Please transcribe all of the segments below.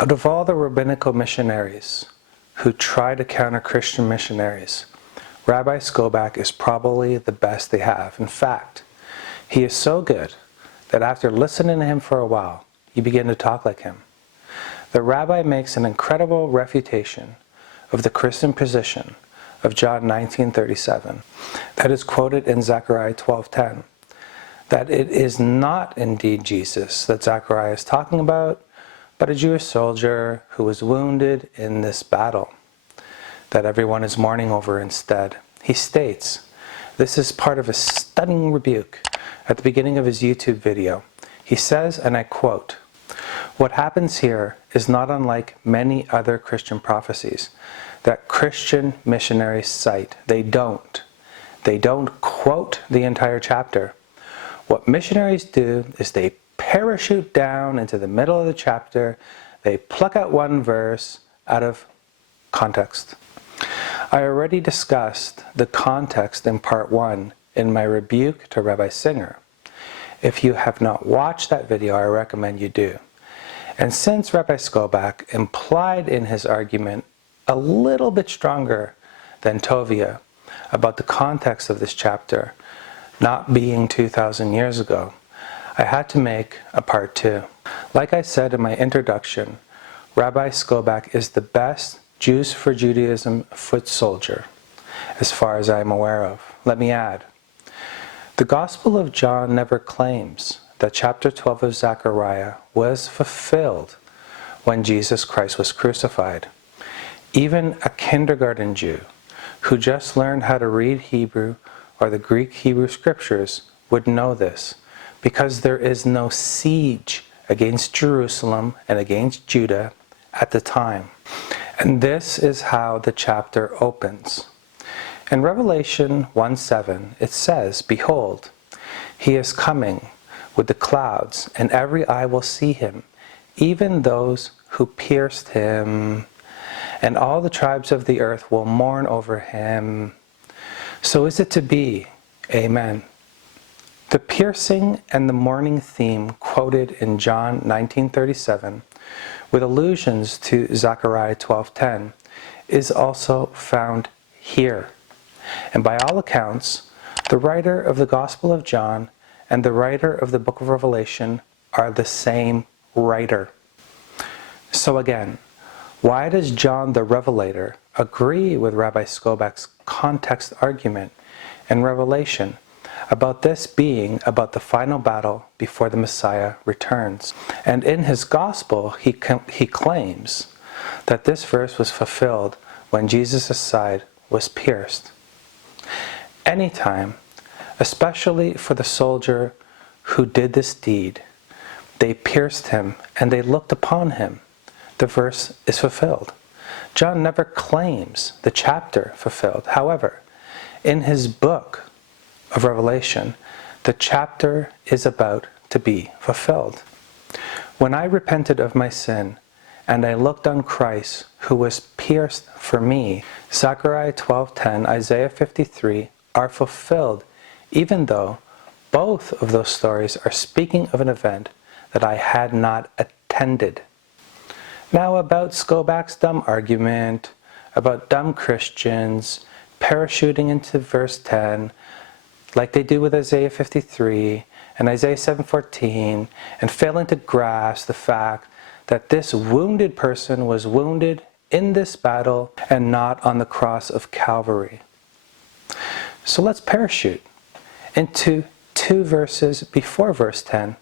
Out of all the rabbinical missionaries who try to counter Christian missionaries, Rabbi Skobac is probably the best they have. In fact, he is so good that after listening to him for a while, you begin to talk like him. The rabbi makes an incredible refutation of the Christian position of John 19:37 that is quoted in Zechariah 12:10, that it is not indeed Jesus that Zechariah is talking about, but a Jewish soldier who was wounded in this battle that everyone is mourning over instead. He states, this is part of a stunning rebuke at the beginning of his YouTube video. He says, and I quote, "What happens here is not unlike many other Christian prophecies that Christian missionaries cite. They don't quote the entire chapter. What missionaries do is they parachute down into the middle of the chapter, they pluck out one verse out of context." I already discussed the context in part 1 in my rebuke to Rabbi Singer. If you have not watched that video, I recommend you do. And since Rabbi Skobac implied in his argument a little bit stronger than Tovia about the context of this chapter not being 2,000 years ago, I had to make a part 2. Like I said in my introduction, Rabbi Skobac is the best Jews for Judaism foot soldier, as far as I am aware of. Let me add, the Gospel of John never claims that chapter 12 of Zechariah was fulfilled when Jesus Christ was crucified. Even a kindergarten Jew who just learned how to read Hebrew or the Greek Hebrew scriptures would know this, because there is no siege against Jerusalem and against Judah at the time. And this is how the chapter opens. In Revelation 1:7, it says, "Behold, he is coming with the clouds, and every eye will see him, even those who pierced him, and all the tribes of the earth will mourn over him. So is it to be. Amen." The piercing and the mourning theme quoted in John 19:37, with allusions to Zechariah 12:10, is also found here. And by all accounts, the writer of the Gospel of John and the writer of the book of Revelation are the same writer. So again, why does John the Revelator agree with Rabbi Skobac's context argument in Revelation about this being about the final battle before the Messiah returns? And in his Gospel, he claims that this verse was fulfilled when Jesus' side was pierced. Anytime, especially for the soldier who did this deed, they pierced him and they looked upon him, the verse is fulfilled. John never claims the chapter fulfilled. However, in his book of Revelation, the chapter is about to be fulfilled. When I repented of my sin and I looked on Christ who was pierced for me, Zechariah 12:10, Isaiah 53 are fulfilled, even though both of those stories are speaking of an event that I had not attended. Now about Skobac's dumb argument, about dumb Christians parachuting into verse 10, like they do with Isaiah 53 and Isaiah 7:14, and failing to grasp the fact that this wounded person was wounded in this battle and not on the cross of Calvary. So let's parachute into 2 verses before verse 10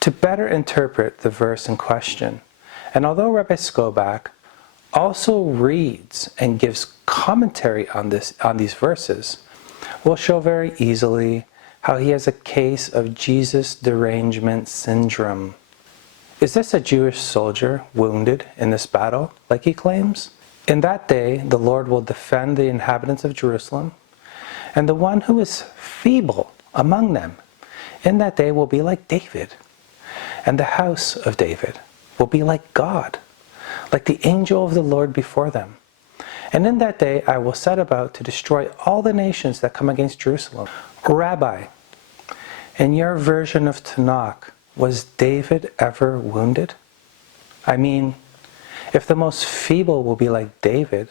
to better interpret the verse in question. And although Rabbi Skobac also reads and gives commentary on these verses, we'll show very easily how he has a case of Jesus derangement syndrome. Is this a Jewish soldier wounded in this battle, like he claims? In that day, the Lord will defend the inhabitants of Jerusalem, and the one who is feeble among them in that day will be like David, and the house of David will be like God, like the angel of the Lord before them. And in that day I will set about to destroy all the nations that come against Jerusalem. Rabbi, in your version of Tanakh, was David ever wounded? I mean, if the most feeble will be like David,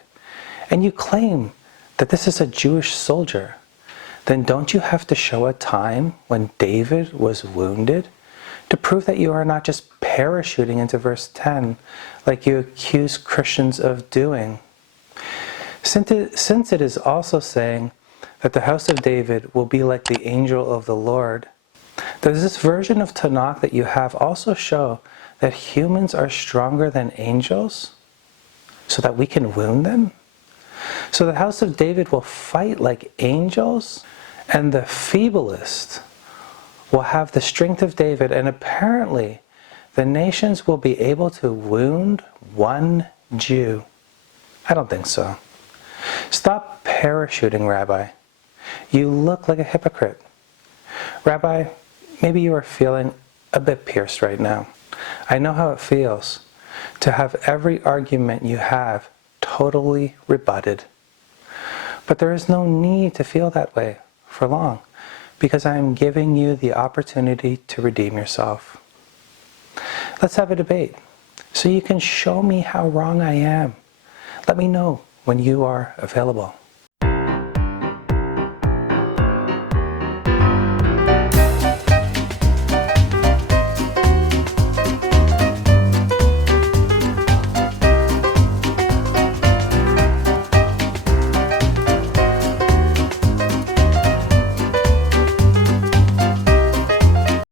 and you claim that this is a Jewish soldier, then don't you have to show a time when David was wounded to prove that you are not just parachuting into verse 10 like you accuse Christians of doing? Since it is also saying that the house of David will be like the angel of the Lord, does this version of Tanakh that you have also show that humans are stronger than angels so that we can wound them? So the house of David will fight like angels, and the feeblest will have the strength of David, and apparently the nations will be able to wound one Jew. I don't think so. Stop parachuting, Rabbi. You look like a hypocrite. Rabbi, maybe you are feeling a bit pierced right now. I know how it feels to have every argument you have totally rebutted. But there is no need to feel that way for long, because I am giving you the opportunity to redeem yourself. Let's have a debate so you can show me how wrong I am. Let me know when you are available.